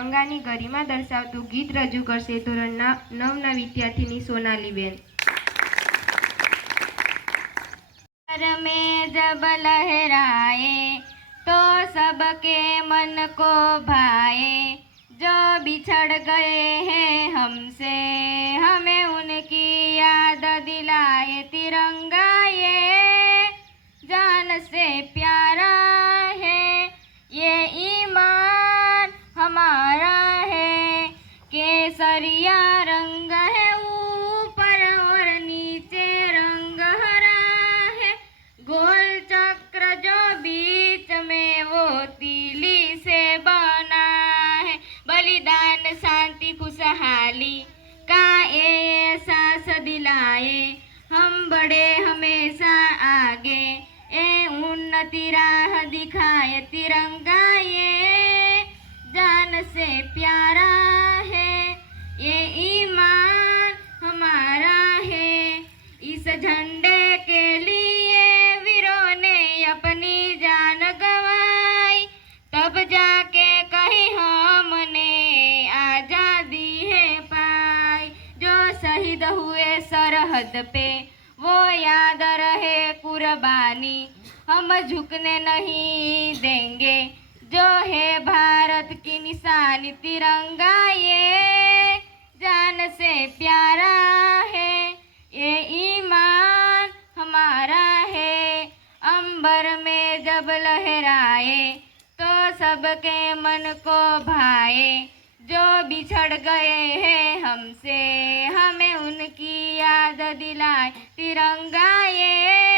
तिरंगानी गरिमा दर्शावतुं गीत रजू करशे धोरण 9 विद्यार्थिनी सोनालीबेन। सर में जब लहराए तो सबके मन को भाए, जो बिछड़ गए हैं हमसे हमें उनकी याद दिलाए। तिरंगा ये जान से प्यारा है, ये ईमान हमारा है। केसरिया रंग है ऊपर और नीचे रंग हरा है, गोल चक्र जो बीच में वो तीली से बना है। बलिदान शांति खुशहाली का एहसास दिलाए, हम बढ़े हमेशा आगे ए उन्नति राह दिखाए। तिरंगा ये जान से प्यारा है, ये ईमान हमारा है। इस झंडे के लिए वीरों ने अपनी जान गंवाई, तब जाके कहीं हमने आजादी है पाई। जो शहीद हुए सरहद पे वो याद रहे कुर्बानी, हम झुकने नहीं देंगे जो है भारत की निशानी। तिरंगा ये जान से प्यारा है, ये ईमान हमारा है। अंबर में जब लहराए तो सबके मन को भाए, जो बिछड़ गए हैं हमसे हमें उनकी याद दिलाए। तिरंगा ये